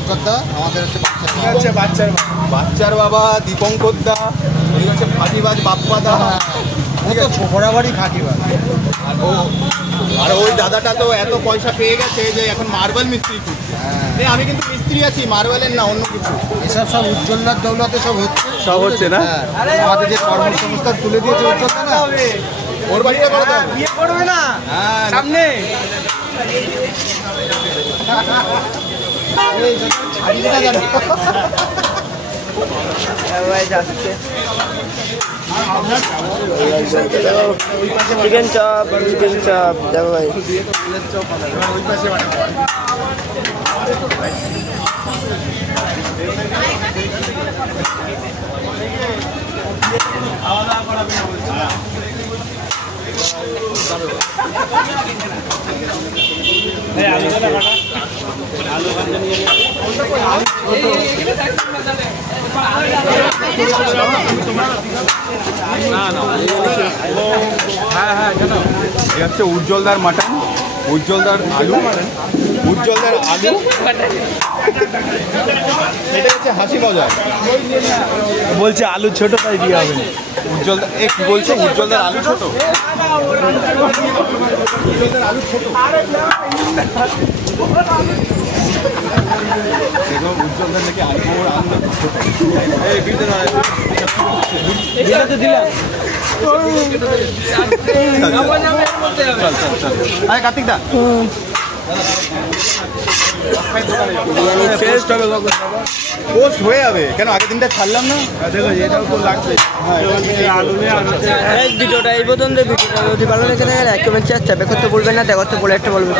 শঙ্কর দা, আমাদের হচ্ছে বাচ্চার বাবা দীপঙ্কর দা, এই হচ্ছে ফাটিবাজ বাপ্পা দা, বরাবরই ফাটিবাজ। আর ওই দাদাটা তো এত পয়সা পেয়ে গেছে যে এখন মার্বেল মিস্ত্রি খুঁজছে। আমি কিন্তু মিস্ত্রি আছি, মার্বেলের না অন্য কিছু। এসব সব উজ্জ্বলদার দৌলতে সব হচ্ছে না? আমাদের যে কর্মসংস্থান তুলে দিয়েছে উজ্জ্বলদা না, ওর বাড়িতে বিয়ে করবে না সামনে। চিকেন চপ দেখো ভাই। এই হচ্ছে উজ্জ্বলদার মাটন, উজ্জ্বলদার আলু, উজ্জ্বলদার আলু। এটা হচ্ছে হাসি মজা। বলছে আলু ছোট তাই দিয়ে হবে। উজ্জ্বলদা কি বলছে? উজ্জ্বলদার আলু ছোট, উজ্জ্বলদার আলু ছোট। দেখো উজ্জ্বলদার নাকি আলু ছোট। কার্তিক দা পোস্ট হয়ে যাবে কেন? আগের দিনটা ছাড়লাম না। দেখো এটাও তো লাগবে। ভিডিওটা এই পর্যন্ত। ভিডিওটা যদি ভালো লেগে থাকে কমেন্ট করতে বলবেন না, দেখতে বলে একটা বলবেন।